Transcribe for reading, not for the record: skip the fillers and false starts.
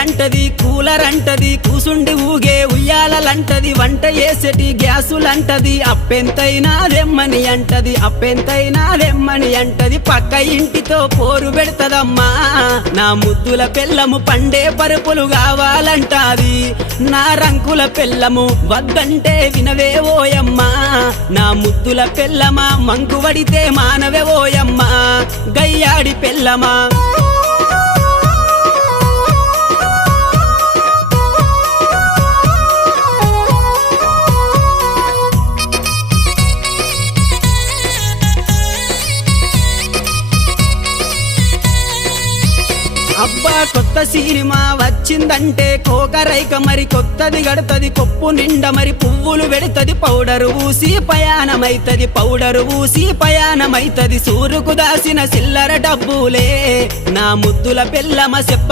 అంటది కూలర్ అంటది కూసుండి ఊగే ఉయ్యాలంటది వంట చేసేటి గ్యాసులంటది అప్పెంతైనా దెమ్మని అంటది అప్పెంతైనా దెమ్మని అంటది పక్క ఇంటితో పోరు పెడతదమ్మా నా ముద్దుల పెళ్ళము పండే పరుపులు కావాలంటాది నా రంకుల పెళ్ళము వద్దంటే వినవే ఓయమ్మా నా ముద్దుల పెళ్ళమా మంకు వడితే మానవే ఓయమ్మా గయ్యాడి పెళ్ళమా అబ్బా కొత్త సినిమా వచ్చిందంటే కోకరైక మరి కొత్తది గడతది కొప్పు నిండా మరి పువ్వులు పెడతది పౌడరు ఊసి పయానమైతది పౌడరు ఊసి పయానమైతది సూరుకు దాసిన చిల్లర డబ్బులే నా ముద్దుల పెళ్ళమ చెప్పకు